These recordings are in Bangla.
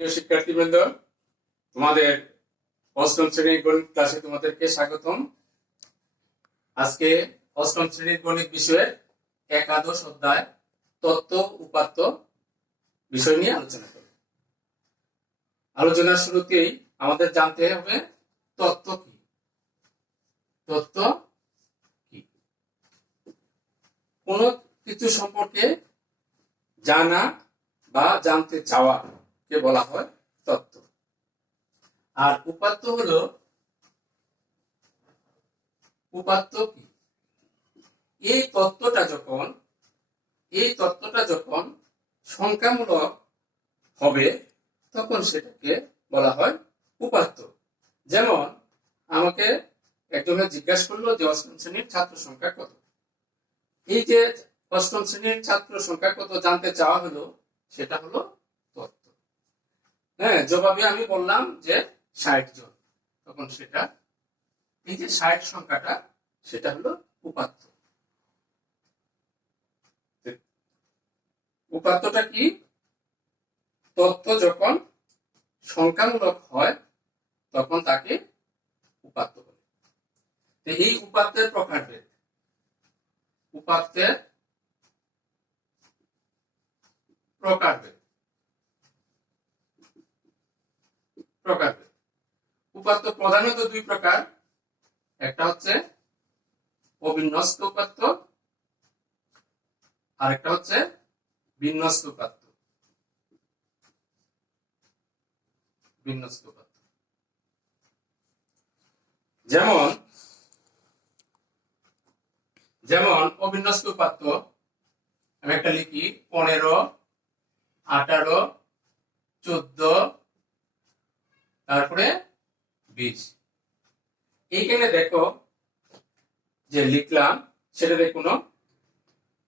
প্রিয় শিক্ষার্থীবৃন্দ, তোমাদের অষ্টম শ্রেণীর গণিত ক্লাসে তোমাদেরকে স্বাগতম। আজকে অষ্টম শ্রেণীর গণিত বিষয়ের একাদশ অধ্যায় তত্ত্ব উপাত্ত বিষয় নিয়ে আলোচনা করব। আলোচনার শুরুতেই আমাদের জানতে হবে তত্ত্ব কি। তত্ত্ব কি? কোনো কিছু সম্পর্কে জানা বা জানতে চাওয়া কে বলা হয় তত্ত্ব। আর উপাত্ত হলো, উপাত্ত কি? এই তত্ত্বটা যখন সংখ্যামূলক হবে তখন সেটাকে বলা হয় উপাত্ত। যেমন আমাকে একজনে জিজ্ঞাসা করলো যে অষ্টম শ্রেণীর ছাত্র সংখ্যা কত। এই যে অষ্টম শ্রেণীর ছাত্র সংখ্যা কত জানতে চাওয়া হলো, সেটা হলো তত্ত্ব। হ্যাঁ, জবাবে আমি বললাম যে 60 জন। তখন সেটা, এই যে 60 সংখ্যাটা, সেটা হলো উপাত্ত। উপাত্তটা কি? তত্ত্ব যখন সংখ্যামূলক হয় তখন তাকে উপাত্ত বলে। এই উপাত্তের প্রকারভেদ, উপাত্তের প্রকারভেদ প্রকারভেদ উপাত্ত প্রধানত দুই প্রকার। একটা হচ্ছে অবিন্যস্ত উপাত্ত, আর একটা হচ্ছে বিন্যস্ত উপাত্ত। বিন্যস্ত উপাত্ত যেমন অবিন্যস্ত উপাত্ত আমি একটা লিখি 15, 18, 14, তারপরে 20। এইখানে দেখো যে লিখলাম, সেটাতে কোনো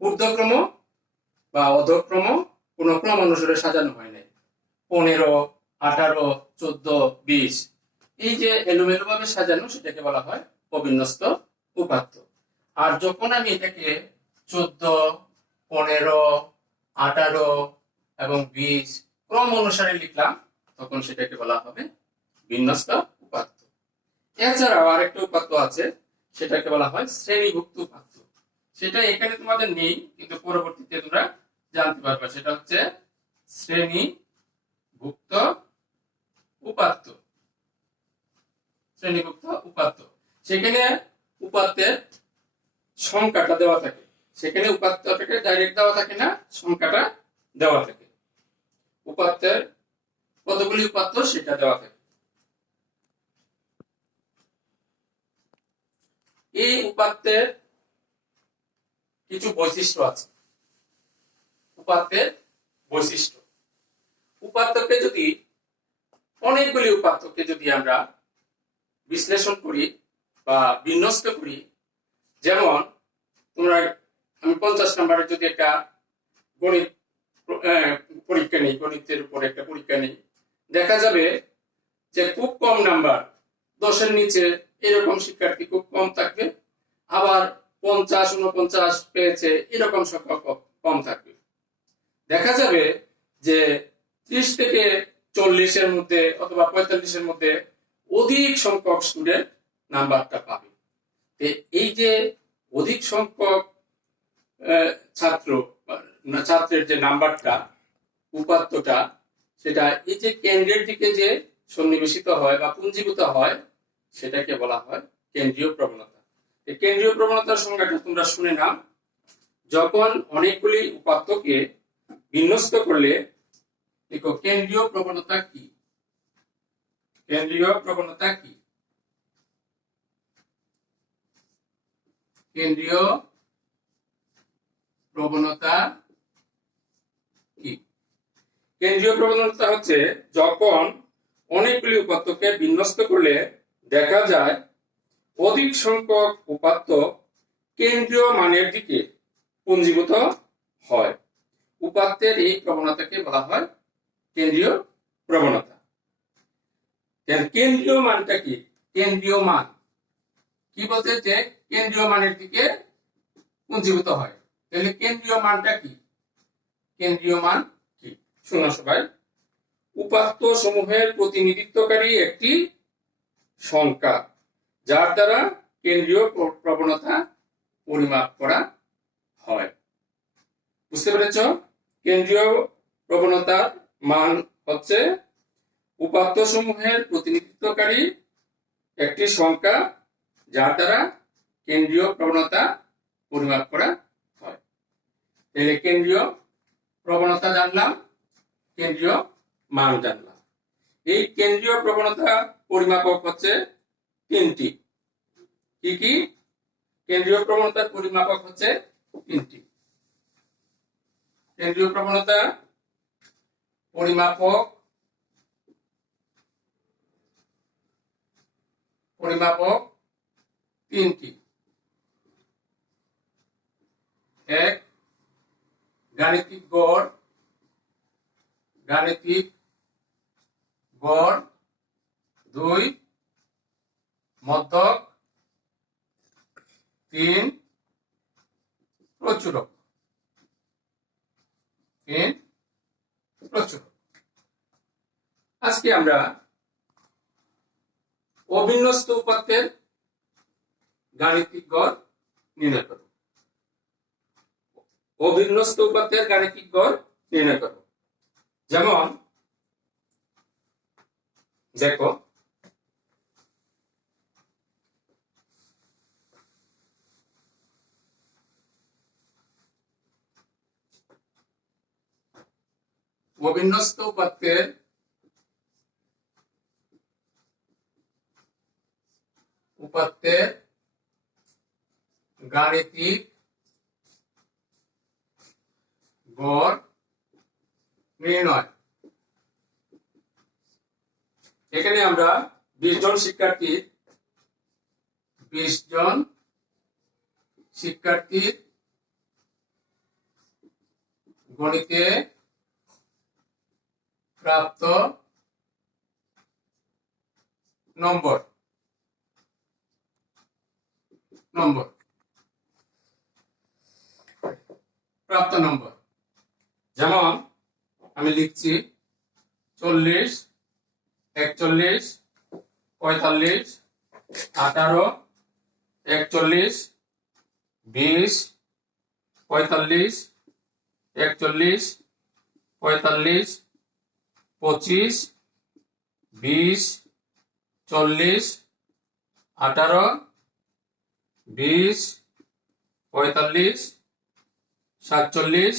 ঊর্ধ্বক্রম বা অধক্রম কোনো ক্রম অনুসারে সাজানো হয় নাই। 15, 18, 14, 20 এই যে এলোমেলো ভাবে সাজানো, সেটাকে বলা হয় অবিন্যস্ত উপাত্ত। আর যখন আমি এটাকে 14, 15, 18 এবং 20 ক্রম অনুসারে লিখলাম, তখন সেটাকে বলা হবে বিন্যস্ত উপাত্ত। এছাড়াও আরেকটা উপাত্ত আছে, সেটাকে বলা হয় শ্রেণীভুক্ত উপাত্ত। সেটা এখানে তোমাদের নেই, কিন্তু পরবর্তীতে তোমরা জানতে পারবে। সেটা হচ্ছে শ্রেণীভুক্ত উপাত্ত। শ্রেণীভুক্ত উপাত্ত, সেখানে উপাত্তের সংখ্যাটা দেওয়া থাকে। সেখানে উপাত্তটাকে ডাইরেক্ট দেওয়া থাকে না, সংখ্যাটা দেওয়া থাকে। উপাত্তের কতগুলি উপাত্ত সেটা দেওয়া থাকে। এই উপাত্তের কিছু বৈশিষ্ট্য আছে। উপাত্তের বৈশিষ্ট্য, উপাত্তকে যদি অনেকগুলি উপাত্তকে যদি আমরা বিশ্লেষণ করি বা বিন্যস্ত করি, যেমন তোমরা, আমি 50 নম্বরের যদি একটা গণিত পরীক্ষা নেই, গণিতের উপর একটা পরীক্ষা নেই, দেখা যাবে যে খুব কম নাম্বার, 10-এর নিচে এরকম শিক্ষার্থী খুব কম থাকবে। আবার 50, 49 পেয়েছে এরকম সংখ্যা কম থাকবে। দেখা যাবে যে 30 থেকে 40-এর মধ্যে অথবা 45-এর মধ্যে অধিক সংখ্যক স্টুডেন্ট নাম্বারটা পাবে। এই যে অধিক সংখ্যক ছাত্রের যে নাম্বারটা, উপাত্তটা, সেটা এই যে কেন্দ্রের দিকে যে সন্নিবেশিত হয় বা পুঞ্জীভূত হয়, সেটাকে বলা হয় কেন্দ্রীয় প্রবণতা। এই কেন্দ্রীয় প্রবণতার সংজ্ঞাটা তোমরা শুনে নাও। যখন অনেকগুলি উপাত্তকে বিন্যস্ত করলে, দেখো কেন্দ্রীয় প্রবণতা কি। কেন্দ্রীয় প্রবণতা কি? কেন্দ্রীয় প্রবণতা কি? কেন্দ্রীয় প্রবণতা হচ্ছে যখন অনেকগুলি উপাত্তকে বিন্যস্ত করলে দেখা যায় অধিক সংখ্যক উপাত্ত কেন্দ্রীয় মানের দিকে পুঞ্জীভূত হয়। উপাত্তের এই প্রবণতাকে বলা হয় কেন্দ্রীয় প্রবণতা। কেন্দ্রীয় মানটা কি? কেন্দ্রীয় মান কি বলতে, যে কেন্দ্রীয় মানের দিকে পুঞ্জীভূত হয়। তাহলে কেন্দ্রীয় মানটা কি? কেন্দ্রীয় মান কি? শোনো সবাই, উপাত্ত সমূহের প্রতিনিধিত্বকারী একটি সংখ্যা যার দ্বারা কেন্দ্রীয় প্রবণতা পরিমাপ করা হয়। বুঝতে পেরেছ? কেন্দ্রীয় প্রবণতার মান হচ্ছে উপাত্ত সমূহের প্রতিনিধিত্বকারী একটি সংখ্যা যার দ্বারা কেন্দ্রীয় প্রবণতা পরিমাপ করা হয়। তাহলে কেন্দ্রীয় প্রবণতা জানলাম, কেন্দ্রীয় মান জানলাম। এই কেন্দ্রীয় প্রবণতা পরিমাপক হচ্ছে তিনটি। কি কি? কেন্দ্রীয় প্রবণতার পরিমাপক হচ্ছে তিনটি। কেন্দ্রীয় প্রবণতা পরিমাপক তিনটি। এক, গাণিতিক গড়। দুই, মধ্যক। তিন, প্রচুরক। আজকে আমরা অবিন্যস্ত উপাত্তের গাণিতিক গড় নির্ণয় করব। অবিন্যস্ত উপাত্তের গাণিতিক গড় নির্ণয় করব। যেমন দেখো, অবিন্যস্ত উপাত্তের গাণিতিক গড় নির্ণয়। এখানে আমরা 20 জন শিক্ষার্থীর গণিতে প্রাপ্ত নম্বর যেমন আমি লিখছি 40, 41, 45, 18, 41, 20, 45, 41, 45, 25, 20, 40, 18, 20, 45, 47,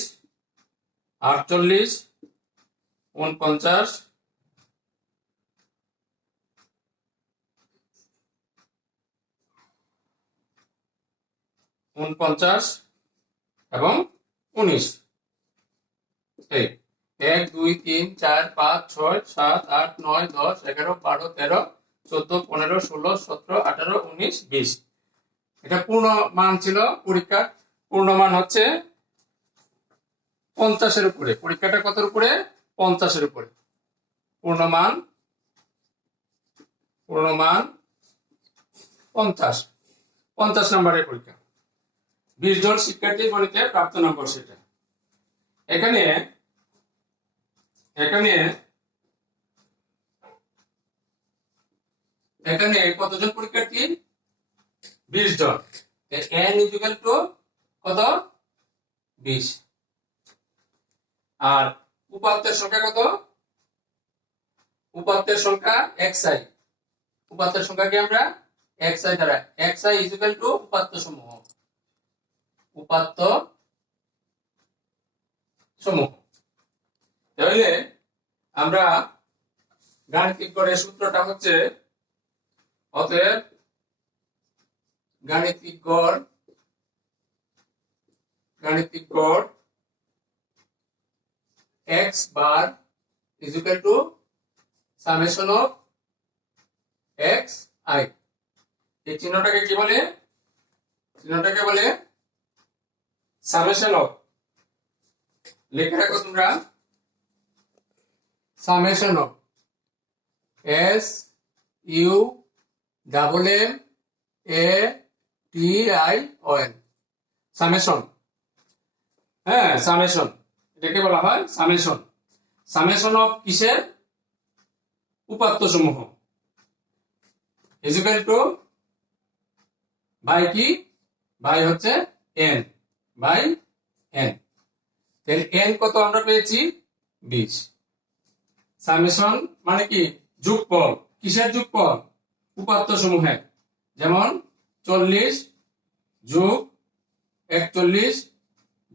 48, 49, 49 এবং 19। 1, 2, 3, 4, 5, 6, 7, 8, 9, 10, 11, 12, 13, 14, 15, 16, 17, 18, 19, 20। এটা পূর্ণ মান ছিল। পরীক্ষার পূর্ণ মান হচ্ছে 50-এর উপরে। পরীক্ষাটা কতর উপরে? 50-এর উপরে। পূর্ণ মান 50 নম্বরের পরীক্ষা। 20 জন শিক্ষার্থীর গণিতে প্রাপ্ত নম্বর সেটা। এখানে কতজন পরীক্ষার্থী? 20 জন। n ইকুয়াল টু কত? 20। আর উপাত্তের সংখ্যা কত? উপাত্তের সংখ্যা xi। উপাত্তের সংখ্যাকে আমরা xi দ্বারা, xi ইকুয়াল টু উপাত্ত সমূহ। তাহলে আমরা গাণিতিক গড়ের সূত্রটা হচ্ছে, অতএব গাণিতিক গড় x bar is equal to summation of xi। এই চিহ্নটাকে কি বলে? চিহ্নটাকে বলে সামেশন অফ। লিখে রাখো তোমরা, সামেশন অফ SUMMATION। সামেশন। হ্যাঁ, সামেশন, এটাকে বলা হয় সামেশন। সামেশন অফ কিসের? উপাত্ত সমূহ ইকুয়াল টু বাই কি, বাই হচ্ছে n বাই n। তাহলে n কত আমরা পেয়েছি 20। সামেশন মানে কি, যোগফল। কিসের যোগফল? উপাত্ত সমূহের। যেমন 40 যোগ 41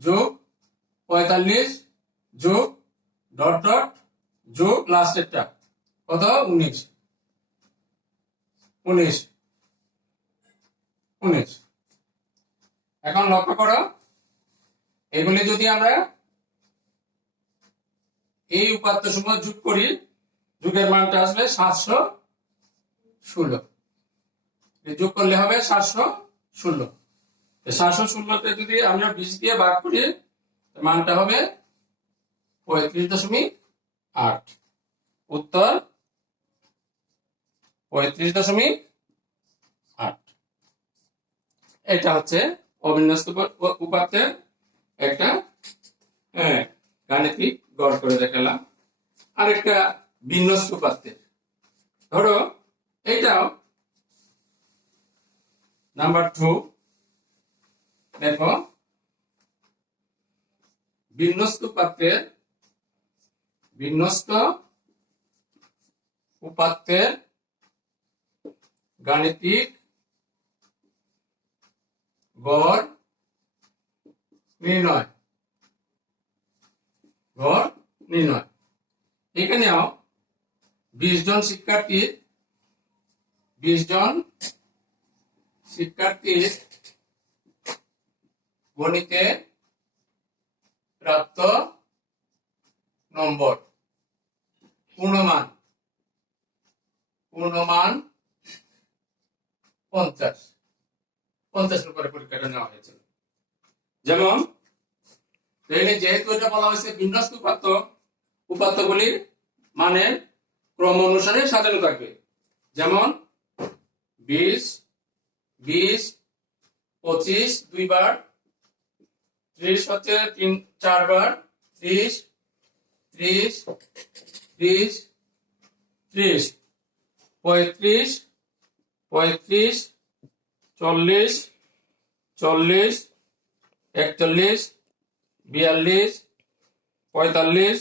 যোগ 45 যোগ ডট ডট যোগ লাস্টেরটা কত 19 19 19। এখন লক্ষ্য করো, এগুলি যদি আমরা এই উপাত্ত সমূহ যোগ করি, যোগের মানটা আসবে 716। যোগ করলে হবে 716। 716কে যদি আমরা 20 দিয়ে ভাগ করি, মানটা হবে 35.8। উত্তর 35.8। এটা হচ্ছে অবিন্যস্ত উপাত্তের একটা গাণিতিক গড় করে দেখালাম। আরেকটা বিন্যস্ত উপাত্তের, ধরো এইটাও নাম্বার 2। দেখো, বিন্যস্ত উপাত্তের গাণিতিক গড় নির্ণয়। এখানেও 20 জন শিক্ষার্থীর গণিতে প্রাপ্ত নম্বর পূর্ণমান 50 উপরে পরীক্ষাটা নেওয়া হয়েছিল। যেমন যেহেতু এটা বলা হয়েছে বিন্যস্ত উপাত্তগুলির মানের ক্রম অনুসারে সাজানো থাকবে। যেমন 20 20 25 দুইবার, 30 হচ্ছে 4 বার, 30 30 30 30 35 35 40 40 41 42 45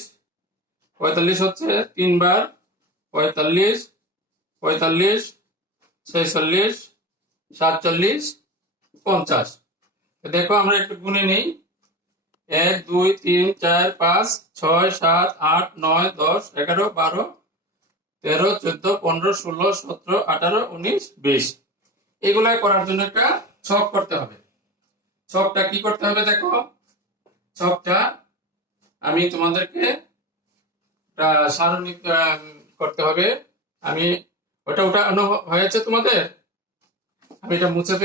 45 হচ্ছে 3 বার, 45 45 46 47 50। দেখো আমরা একটু গুনে নেই। 1 2 3 4 5 6 7 8 9 10 11 12 13 14 15 16 17 18 19 20। এগুলা করার জন্য একটা ছক করতে হবে। ছকটা কি করতে হবে? দেখো, ছকটা আমি তোমাদেরকে সারণী করতে হবে। আমি ওটা হয়েছে তোমাদের, আমি এটা মুছে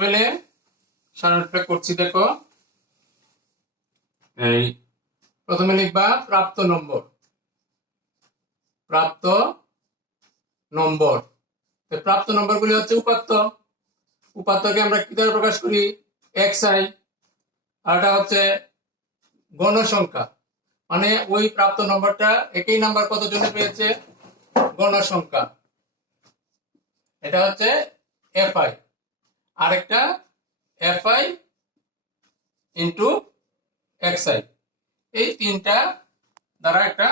ফেলে সারণীটা করছি। দেখো, এই প্রথমে লিখবা প্রাপ্ত নম্বর। প্রাপ্ত নম্বরগুলি হচ্ছে উপাত্তকে আমরা কি দ্বারা প্রকাশ করি? xi। আর এটা হচ্ছে গণসংখ্যা, মানে ওই প্রাপ্ত নম্বরটা একই নাম্বার কত জনে পেয়েছে, গণসংখ্যা। এটা হচ্ছে fi। আরেকটা fi ইন্টু xi। এই তিনটা দ্বারা একটা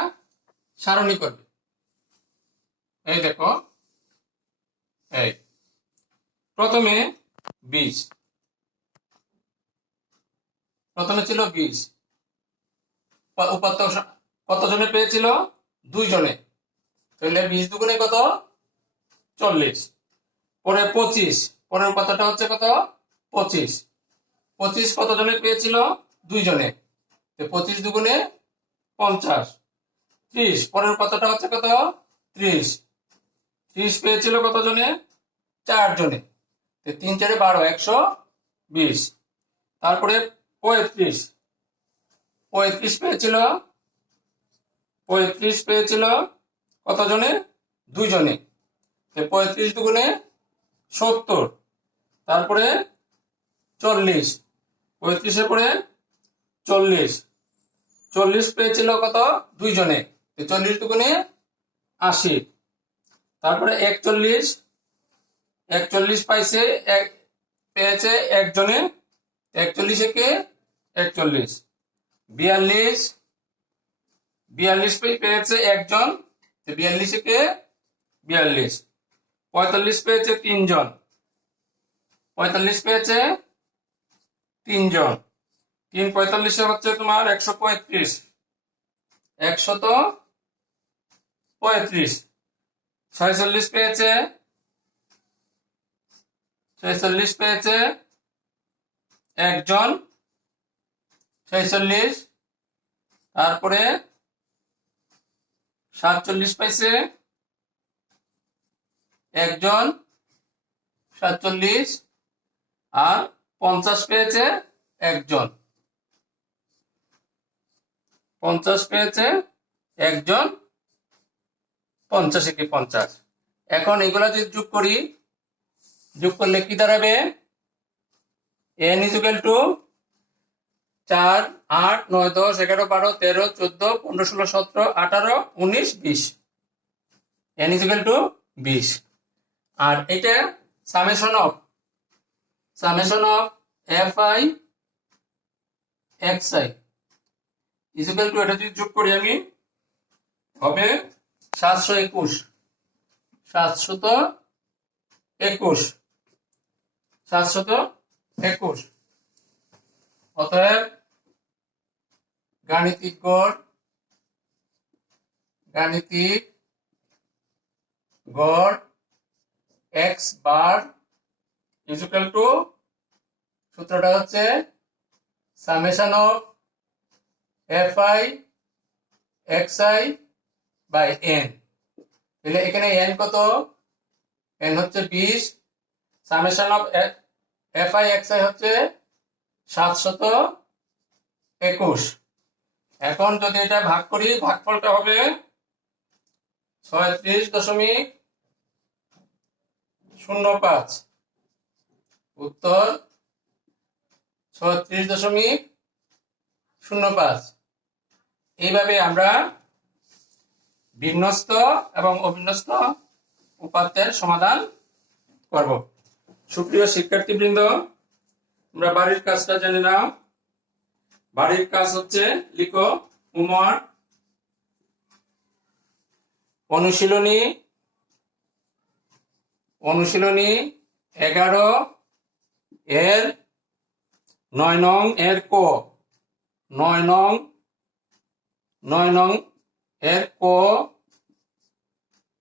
সারণী করবে। এই দেখো, এই প্রথমে 20, প্রথমে ছিল 20, উপাত্ত কত জনে পেয়েছিল? 2 জনে। তাহলে 20 দুগুণে কত? 40। পরে 25, পরের উপাত্তটা হচ্ছে কত? 25। 25 কত জনে পেয়েছিল? 2 জনে। 25 দুগুণে 50। 30, পরের উপাত্তটা হচ্ছে কত? 30। 30 পেয়েছিল কত জনে? 4 জনে। 3 4 12 120। তারপরে 35 পেয়েছিল কত জনে? 2 জনে। 35 দুগুণে 70। তারপরে 40, 35 পরে 40 পেয়েছিল কত? 2 জনে। 40 দুগুণে 80। তারপরে 41 পাইছে পেয়েছে একজনে, 41 একে 41। 42 পেয়েছে একজন, 42 একে 42। 45 পেয়েছে তিনজন, 45 পেয়েছে তিনজন। 3 45 হচ্ছে তোমার 135, 135। 46 পেয়েছে, 46 পেয়েছে একজন, 46। তারপরে 47 পাইছে একজন, 47। আর 50 পেয়েছে একজন, 50 পেয়েছে একজন, 50 একে 50। এখন এগুলা যদি যোগ করি, যোগ করলে কি দাঁড়াবে? n = 4, 8, 9, 10, 11, 12, 13, 14, 15, 16, 17, 18, 19, 20। n = 20। আর এটা সামেশন অফ fi xi = এটা যদি যোগ করি আমি, হবে 721, 721। অতএব গাণিতিক গড় x বার = সূত্রটা হচ্ছে summation of fi xi by n। তাহলে এখানে n কত? n হচ্ছে 20, সামেশন অফ fi xi হচ্ছে 721। এখন যদি এটা ভাগ করি, ভাগফলটা হবে 36.05। উত্তর 36.05। এইভাবে আমরা বিন্যস্ত এবং অবিন্যস্ত উপাত্তের সমাধান করব। সুপ্রিয় শিক্ষার্থীবৃন্দ, তোমরা বাড়ির কাজটা জেনে নাও। বাড়ির কাজ হচ্ছে, লিখো হোমওয়ার্ক অনুশীলনী 11 এর 9 নং এর ক, 9 নং এর ক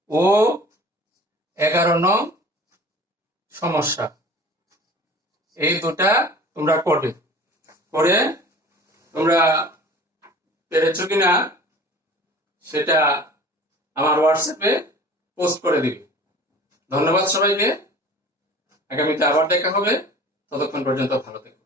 ও 11 নং সমস্যা, এই দুটা তোমরা করবে। করে তোমরা পেরেছো কিনা সেটা আমার হোয়াটসঅ্যাপে পোস্ট করে দিবে। ধন্যবাদ সবাইকে। আগামীতে আবার দেখা হবে। ততক্ষণ পর্যন্ত ভালো থেকো।